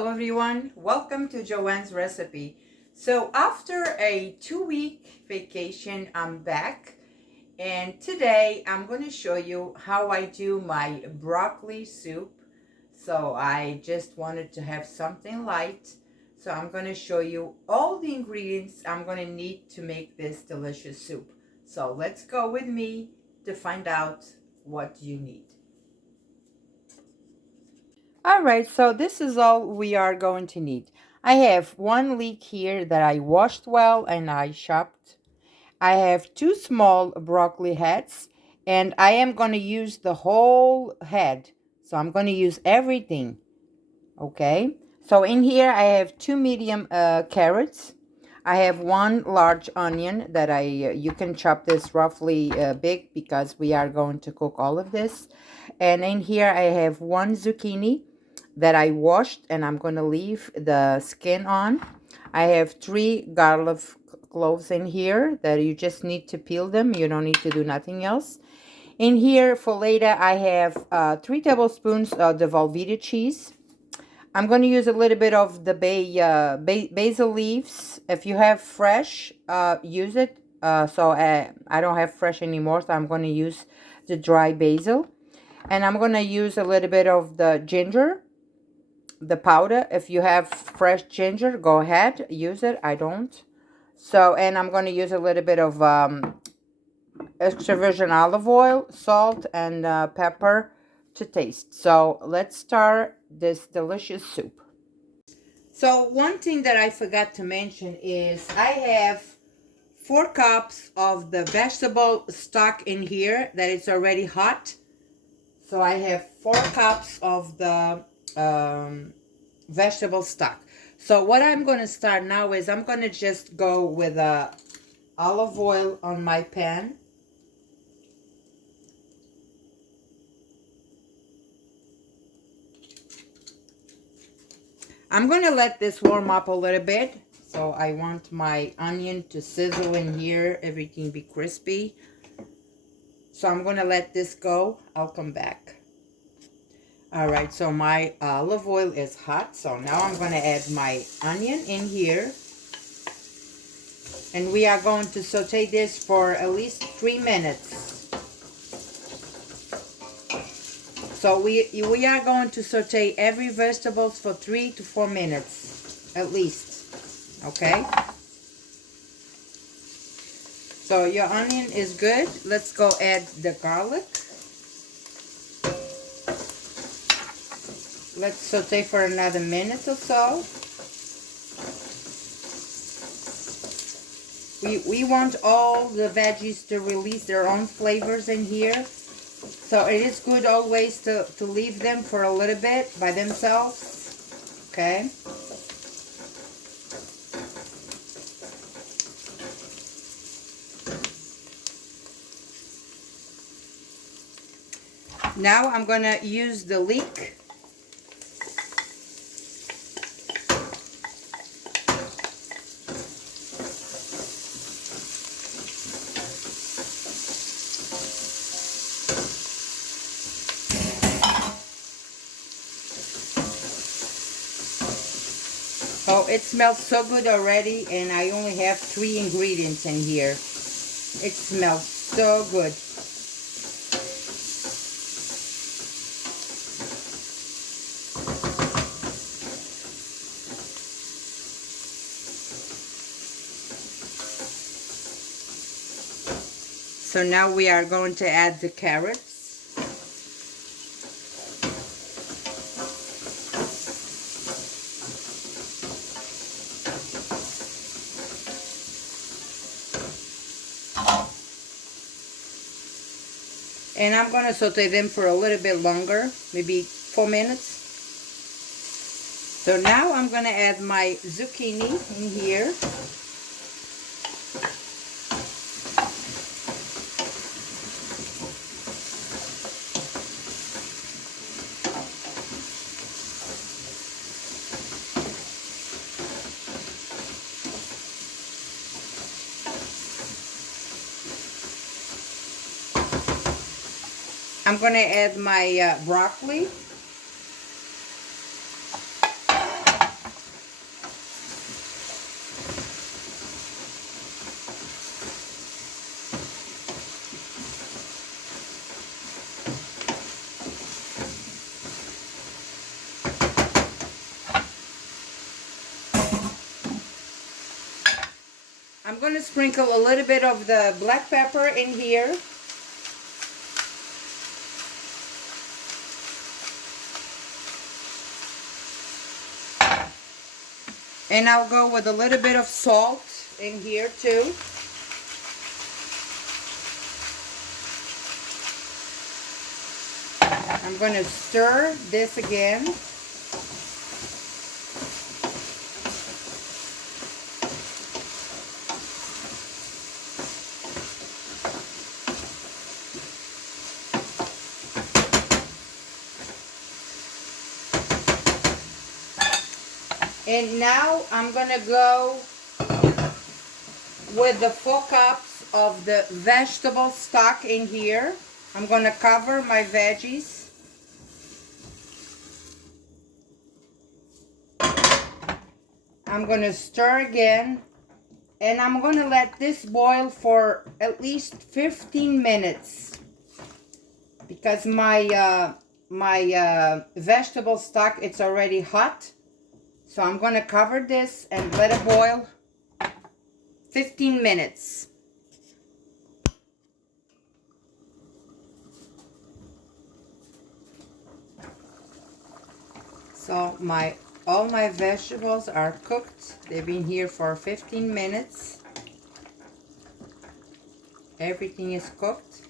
Hello everyone, welcome to Joanne's recipe. So after a 2-week vacation, I'm back, and today I'm going to show you how I do my broccoli soup. So I just wanted to have something light. So I'm going to show you all the ingredients I'm going to need to make this delicious soup. So let's go with me to find out what you need. All right, so this is all we are going to need. I have one leek here that I washed well and I chopped. I have 2 small broccoli heads, and I am going to use the whole head. So I'm going to use everything, okay? So in here I have 2 medium carrots. I have 1 large onion that you can chop this roughly big because we are going to cook all of this. And in here I have 1 zucchini that I washed, and I'm going to leave the skin on. I have 3 garlic cloves in here that you just need to peel them. You don't need to do nothing else. In here for later, I have 3 tablespoons of the Velveeta cheese. I'm going to use a little bit of the basil leaves. If you have fresh, use it. I don't have fresh anymore, so I'm going to use the dry basil. And I'm going to use a little bit of the ginger, the powder. If you have fresh ginger, go ahead, use it. I don't. So, and I'm going to use a little bit of extra virgin olive oil, salt, and pepper to taste. So let's start this delicious soup. So one thing that I forgot to mention is I have 4 cups of the vegetable stock in here that it's already hot. So I have 4 cups of the vegetable stock. So what I'm going to start now is I'm going to just go with olive oil on my pan. I'm going to let this warm up a little bit. So I want my onion to sizzle in here, everything be crispy. So I'm going to let this go. I'll come back. All right, so my olive oil is hot. So now I'm going to add my onion in here. And we are going to saute this for at least 3 minutes. So we are going to saute every vegetables for 3 to 4 minutes, at least, okay? So your onion is good. Let's go add the garlic. Let's saute for another minute or so. We want all the veggies to release their own flavors in here. So it is good always to leave them for a little bit by themselves, okay? Now I'm going to use the leek. Oh, it smells so good already, and I only have 3 ingredients in here. It smells so good. So now we are going to add the carrots. And I'm going to saute them for a little bit longer, maybe 4 minutes. So now I'm going to add my zucchini in here. I'm going to add my broccoli. I'm going to sprinkle a little bit of the black pepper in here. And I'll go with a little bit of salt in here too. I'm going to stir this again. And now I'm going to go with the 4 cups of the vegetable stock in here. I'm going to cover my veggies. I'm going to stir again, and I'm going to let this boil for at least 15 minutes because my vegetable stock, it's already hot. So I'm going to cover this and let it boil 15 minutes. So all my vegetables are cooked. They've been here for 15 minutes. Everything is cooked.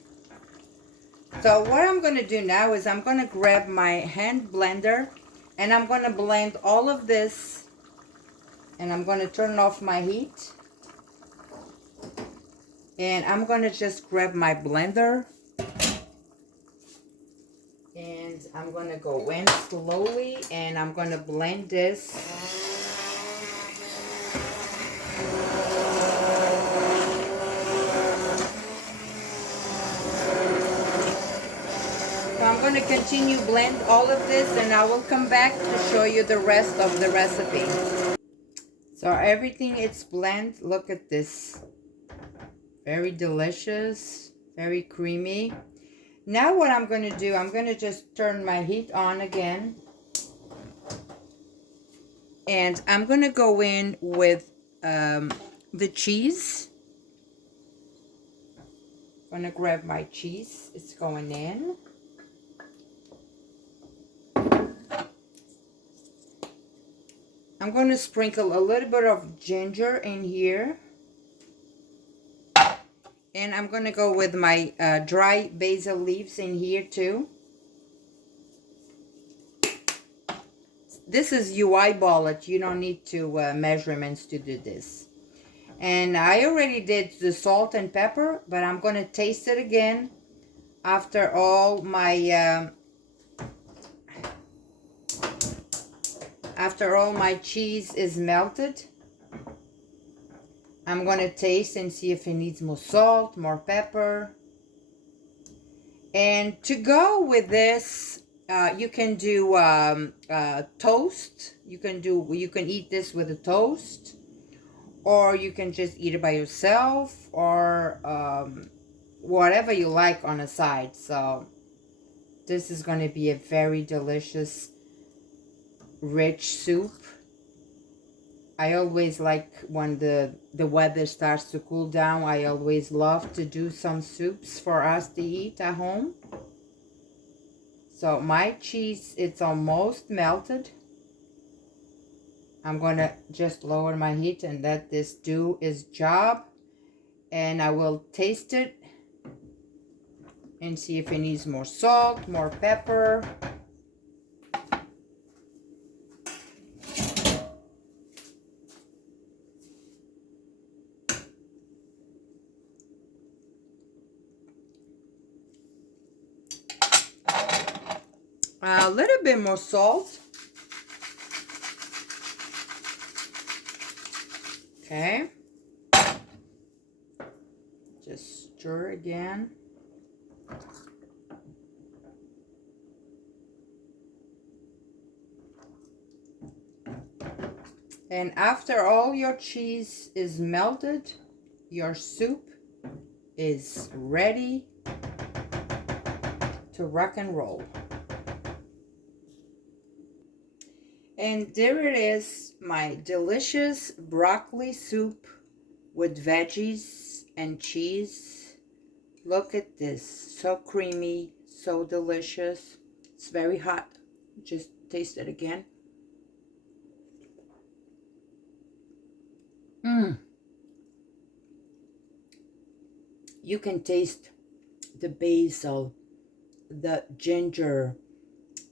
So what I'm going to do now is I'm going to grab my hand blender and I'm going to blend all of this, and I'm going to turn off my heat. And I'm going to just grab my blender and I'm going to go in slowly and I'm going to blend this. So I'm going to continue blend all of this, and I will come back to show you the rest of the recipe. So everything is blend. Look at this. Very delicious, very creamy. Now what I'm going to do, I'm going to just turn my heat on again. And I'm going to go in with the cheese. I'm going to grab my cheese. It's going in. I'm going to sprinkle a little bit of ginger in here. And I'm going to go with my dry basil leaves in here too. This is you eyeball it. You don't need to measurements to do this. And I already did the salt and pepper, but I'm going to taste it again after all my cheese is melted. I'm going to taste and see if it needs more salt, more pepper. And to go with this, you can do toast. You can eat this with a toast, or you can just eat it by yourself, or whatever you like on the side. So this is going to be a very delicious, rich soup. I always like when the weather starts to cool down, I always love to do some soups for us to eat at home. So my cheese, it's almost melted. I'm going to just lower my heat and let this do its job. And I will taste it and see if it needs more salt, more pepper. A little bit more salt. Okay. Just stir again. And after all your cheese is melted, your soup is ready to rock and roll. And there it is, my delicious broccoli soup with veggies and cheese. Look at this. So creamy, so delicious. It's very hot. Just taste it again. Mmm. You can taste the basil, the ginger,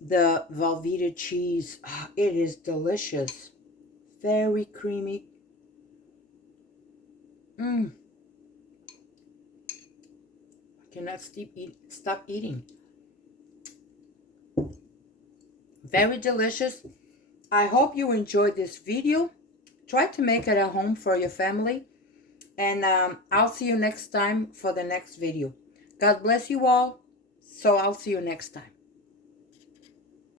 the Velveeta cheese. Ah, it is delicious. Very creamy. Mmm. I cannot stop eating. Very delicious. I hope you enjoyed this video. Try to make it at home for your family. And I'll see you next time for the next video. God bless you all. So I'll see you next time.